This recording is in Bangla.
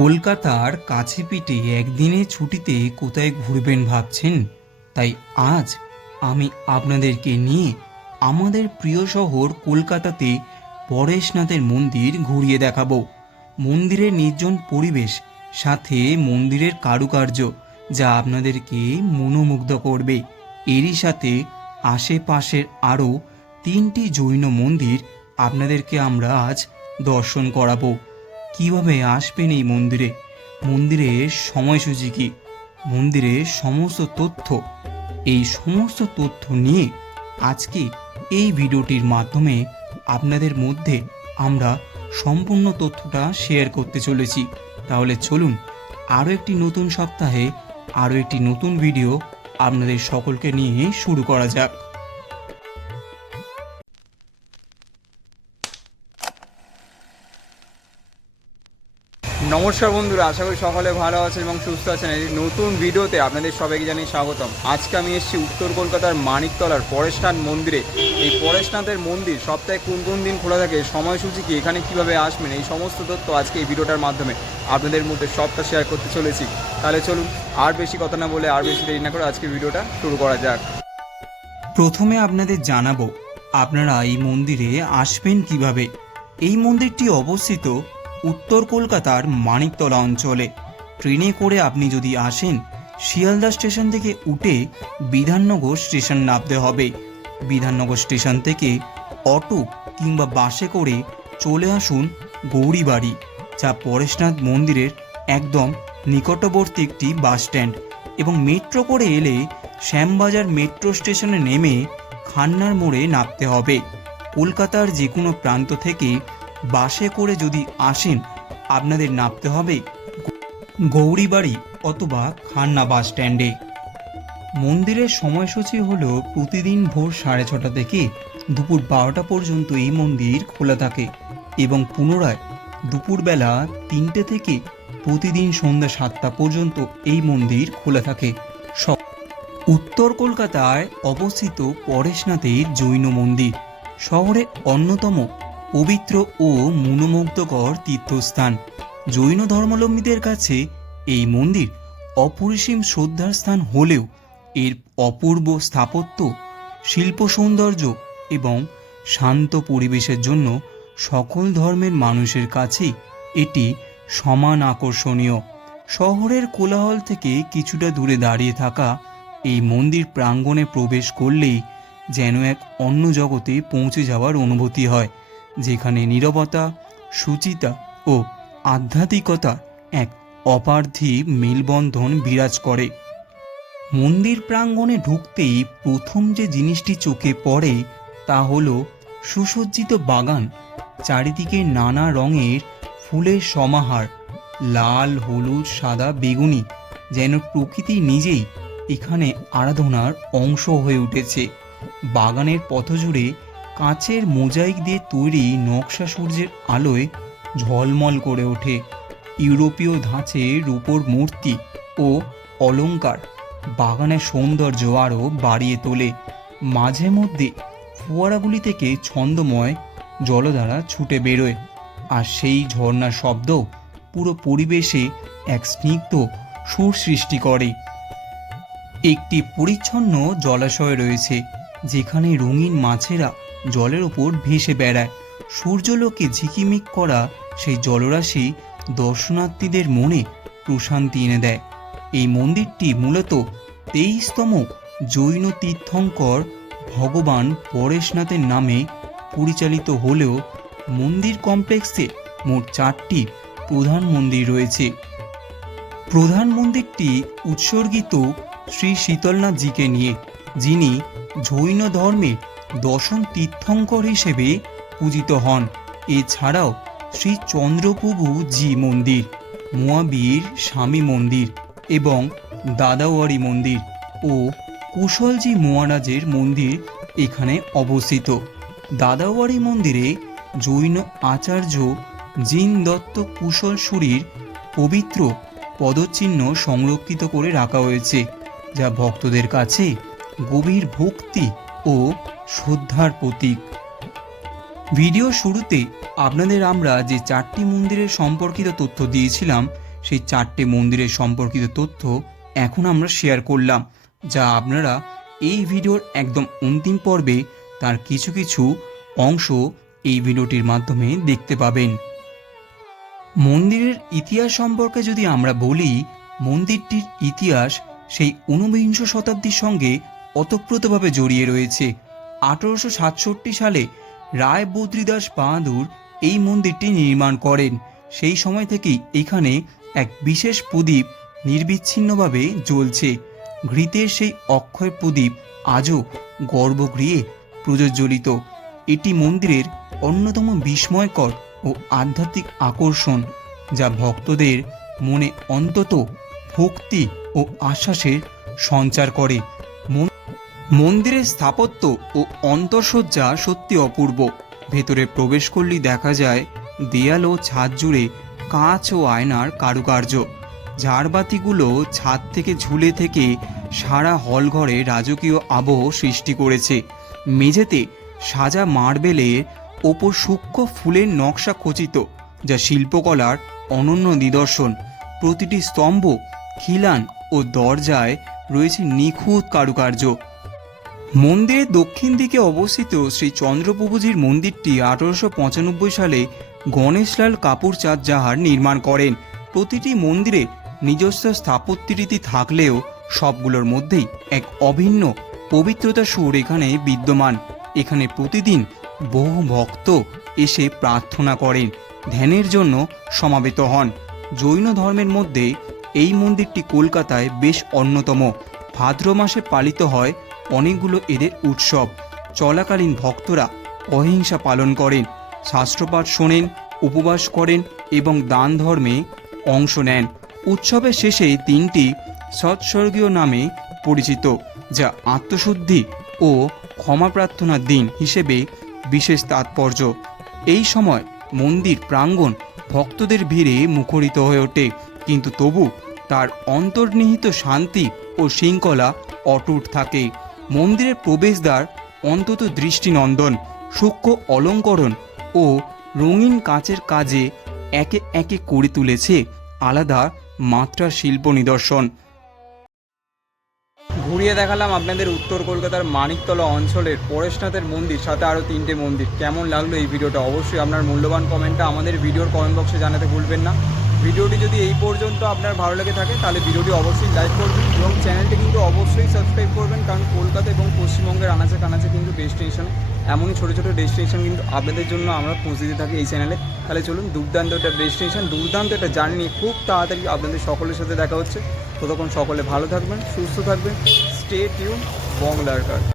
কলকাতার কাছে পিঠে একদিনের ছুটিতে কোথায় ঘুরবেন ভাবছেন? তাই আজ আমি আপনাদেরকে নিয়ে আমাদের প্রিয় শহর কলকাতাতে পরেশনাথের মন্দির ঘুরিয়ে দেখাবো। মন্দিরের নির্জন পরিবেশ সাথে মন্দিরের কারুকার্য যা আপনাদেরকে মনোমুগ্ধ করবে। এরই সাথে আশেপাশের আরও 3টি জৈন মন্দির আপনাদেরকে আমরা আজ দর্শন করাবো। কিভাবে আসবেন এই মন্দিরে, মন্দিরের সময়সূচি কী, মন্দিরের সমস্ত তথ্য, এই সমস্ত তথ্য নিয়ে আজকে এই ভিডিওটির মাধ্যমে আপনাদের মধ্যে আমরা সম্পূর্ণ তথ্যটা শেয়ার করতে চলেছি। তাহলে চলুন আরও একটি নতুন সপ্তাহে আরও একটি নতুন ভিডিও আপনাদের সকলকে নিয়ে শুরু করা যাক। নমস্কার বন্ধুরা, আশা করি সকলে ভালো আছেন এবং সুস্থ আছেন। এই নতুন ভিডিওতে আপনাদের সবাইকে জানিয়ে স্বাগতম। আজকে আমি এসেছি উত্তর কলকাতার মানিকতলার পরেশনাথ মন্দিরে। এই পরেশনাথের মন্দির সপ্তাহে কোন কোন দিন খোলা থাকে, সময়সূচি কি, এখানে কীভাবে আসবেন, এই সমস্ত তথ্য আজকে এই ভিডিওটার মাধ্যমে আপনাদের মধ্যে সবটা শেয়ার করতে চলেছি। তাহলে চলুন আর বেশি কথা না বলে, আর বেশি দেরি না করে আজকে ভিডিওটা শুরু করা যাক। প্রথমে আপনাদের জানাবো আপনারা এই মন্দিরে আসবেন কিভাবে। এই মন্দিরটি অবস্থিত উত্তর কলকাতার মানিকতলা অঞ্চলে। ট্রেনে করে আপনি যদি আসেন, শিয়ালদা স্টেশন থেকে উঠে বিধাননগর স্টেশন নামতে হবে। বিধাননগর স্টেশন থেকে অটো কিংবা বাসে করে চলে আসুন গৌরীবাড়ি, যা পরেশনাথ মন্দিরের একদম নিকটবর্তী একটি বাস স্ট্যান্ড। এবং মেট্রো করে এলে শ্যামবাজার মেট্রো স্টেশনে নেমে খান্নার মোড়ে নামতে হবে। কলকাতার যে কোনো প্রান্ত থেকে বাসে করে যদি আসেন, আপনাদের নামতে হবে গৌরীবাড়ি অথবা খান্না বাস স্ট্যান্ডে। মন্দিরের সময়সূচি হলো প্রতিদিন ভোর 6:30 থেকে দুপুর 12টা পর্যন্ত এই মন্দির খোলা থাকে এবং পুনরায় দুপুরবেলা 3টে থেকে প্রতিদিন সন্ধ্যা 7টা পর্যন্ত এই মন্দির খোলা থাকে। উত্তর কলকাতায় অবস্থিত পরেশনাথের জৈন মন্দির শহরের অন্যতম পবিত্র ও মনোমুগ্ধকর তীর্থস্থান। জৈন ধর্মাবলম্বীদের কাছে এই মন্দির অপরিসীম শ্রদ্ধার স্থান হলেও এর অপূর্ব স্থাপত্য, শিল্প সৌন্দর্য এবং শান্ত পরিবেশের জন্য সকল ধর্মের মানুষের কাছে এটি সমান আকর্ষণীয়। শহরের কোলাহল থেকে কিছুটা দূরে দাঁড়িয়ে থাকা এই মন্দির প্রাঙ্গণে প্রবেশ করলেই যেন এক অন্য জগতে পৌঁছে যাওয়ার অনুভূতি হয়, যেখানে নীরবতা, শুচিতা ও আধ্যাত্মিকতা এক অপার্থিব মেলবন্ধন বিরাজ করে। মন্দির প্রাঙ্গণে ঢুকতেই প্রথম যে জিনিসটি চোখে পড়ে তা হলো সুসজ্জিত বাগান। চারিদিকে নানা রঙের ফুলের সমাহার, লাল, হলুদ, সাদা, বেগুনি, যেন প্রকৃতি নিজেই এখানে আরাধনার অংশ হয়ে উঠেছে। বাগানের পথজুড়ে কাঁচের মোজাইক দিয়ে তৈরি নকশা সূর্যের আলোয় ঝলমল করে ওঠে। ইউরোপীয় ধাঁচের রূপোর মূর্তি ও অলংকার বাগানের সৌন্দর্য আরও বাড়িয়ে তোলে। মাঝে মধ্যে ফোয়ারাগুলি থেকে ছন্দময় জলধারা ছুটে বেরোয়, আর সেই ঝর্ণার শব্দ পুরো পরিবেশে এক স্নিগ্ধ সুর সৃষ্টি করে। একটি পরিচ্ছন্ন জলাশয় রয়েছে, যেখানে রঙিন মাছেরা জলের ওপর ভেসে বেড়ায়। সূর্যলোকে ঝিকিমিক করা সেই জলরাশি দর্শনার্থীদের মনে প্রশান্তি এনে দেয়। এই মন্দিরটি মূলত 23তম জৈন তীর্থঙ্কর ভগবান পরেশনাথের নামে পরিচালিত হলেও মন্দির কমপ্লেক্সে মোট 4টি প্রধান মন্দির রয়েছে। প্রধান মন্দিরটি উৎসর্গিত শ্রী শীতলনাথজিকে নিয়ে, যিনি জৈন ধর্মের 10ম তীর্থঙ্কর হিসেবে পূজিত হন। এছাড়াও শ্রী চন্দ্রপ্রভু জি মন্দির, মহাবীর স্বামী মন্দির এবং দাদাওয়ারি মন্দির ও কুশলজি মহারাজের মন্দির এখানে অবস্থিত। দাদাওয়ারি মন্দিরে জৈন আচার্য জিন দত্ত কুশলসুরির পবিত্র পদচিহ্ন সংরক্ষিত করে রাখা হয়েছে, যা ভক্তদের কাছে গভীর ভক্তি ও শ্রদ্ধার প্রতীক। ভিডিও শুরুতে আপনাদের আমরা যে 4টি মন্দিরের সম্পর্কিত তথ্য দিয়েছিলাম, সেই 4টে মন্দিরের সম্পর্কিত তথ্য এখন আমরা শেয়ার করলাম, যা আপনারা এই ভিডিওর একদম অন্তিম পর্বে তার কিছু কিছু অংশ এই ভিডিওটির মাধ্যমে দেখতে পাবেন। মন্দিরের ইতিহাস সম্পর্কে যদি আমরা বলি, মন্দিরটির ইতিহাস সেই ঊনবিংশ শতাব্দীর সঙ্গে ওতপ্রোতভাবে জড়িয়ে রয়েছে। 1867 সালে রায় বদ্রীদাস বাহাদুর এই মন্দিরটি নির্মাণ করেন। সেই সময় থেকেই এখানে এক বিশেষ প্রদীপ নির্বিচ্ছিন্নভাবে জ্বলছে। ঘৃতের সেই অক্ষয় প্রদীপ আজও গর্ভগৃহে প্রজ্বলিত। এটি মন্দিরের অন্যতম বিস্ময়কর ও আধ্যাত্মিক আকর্ষণ, যা ভক্তদের মনে অন্তত ভক্তি ও আশ্বাসের সঞ্চার করে। মন্দিরের স্থাপত্য ও অন্তঃসজ্জা সত্যি অপূর্ব। ভেতরে প্রবেশ করলেই দেখা যায় দেয়াল ও ছাদ জুড়ে কাঁচ ও আয়নার কারুকার্য। ঝাড়বাতিগুলো ছাদ থেকে ঝুলে থেকে সারা হলঘরে রাজকীয় আবহ সৃষ্টি করেছে। মেঝেতে সাজা মার্বেলের ওপর সূক্ষ্ম ফুলের নকশা খচিত, যা শিল্পকলার অনন্য নিদর্শন। প্রতিটি স্তম্ভ, খিলান ও দরজায় রয়েছে নিখুঁত কারুকার্য। মন্দিরের দক্ষিণ দিকে অবস্থিত শ্রী চন্দ্রপ্রভুজির মন্দিরটি 1895 সালে গণেশলাল কাপুরচাঁদ জাহার নির্মাণ করেন। প্রতিটি মন্দিরে নিজস্ব স্থাপত্যরীতি থাকলেও সবগুলোর মধ্যেই এক অভিন্ন পবিত্রতা সুর এখানে বিদ্যমান। এখানে প্রতিদিন বহু ভক্ত এসে প্রার্থনা করেন, ধ্যানের জন্য সমাবেত হন। জৈন ধর্মের মধ্যে এই মন্দিরটি কলকাতায় বেশ অন্যতম। ভাদ্র মাসে পালিত হয় অনেকগুলো এদের উৎসব। চলাকালীন ভক্তরা অহিংসা পালন করেন, শাস্ত্রপাঠ শোনেন, উপবাস করেন এবং দান ধর্মে অংশ নেন। উৎসবের শেষে দিনটি সৎস্বর্গীয় নামে পরিচিত, যা আত্মশুদ্ধি ও ক্ষমা প্রার্থনার দিন হিসেবে বিশেষ তাৎপর্য। এই সময় মন্দির প্রাঙ্গণ ভক্তদের ভিড়ে মুখরিত হয়ে ওঠে, কিন্তু তবু তার অন্তর্নিহিত শান্তি ও শৃঙ্খলা অটুট থাকে। মন্দিরের প্রবেশদ্বার অন্তত দৃষ্টিনন্দন। সূক্ষ্ম অলঙ্করণ ও রঙিন কাচের কাজে একে একে করে তুলেছে আলাদা মাত্রার শিল্প নিদর্শন। ঘুরিয়ে দেখালাম আপনাদের উত্তর কলকাতার মানিকতলা অঞ্চলের পরেশনাথের মন্দির, সাথে আরও 3টে মন্দির। কেমন লাগলো এই ভিডিওটা অবশ্যই আপনার মূল্যবান কমেন্টটা আমাদের ভিডিওর কমেন্ট বক্সে জানাতে ভুলবেন না। ভিডিওটি যদি এই পর্যন্ত আপনার ভালো লেগে থাকে তাহলে ভিডিওটি অবশ্যই লাইক করবেন এবং চ্যানেলটি কিন্তু অবশ্যই সাবস্ক্রাইব করবেন, কারণ কলকাতা এবং পশ্চিমবঙ্গের আনাচে কানাচে কিন্তু ডেস্টিনেশন, এমনই ছোটো ছোটো ডেস্টিনেশন কিন্তু আপনাদের জন্য আমরা পৌঁছে দিতে থাকি এই চ্যানেলে। তাহলে চলুন, দুর্দান্ত একটা ডেস্টিনেশন, দুর্দান্ত একটা জার্নি নিয়ে খুব তাড়াতাড়ি আপনাদের সকলের সাথে দেখা হচ্ছে। ততক্ষণ সকলে ভালো থাকবেন, সুস্থ থাকবেন। স্টে টিউন বাংলার কার।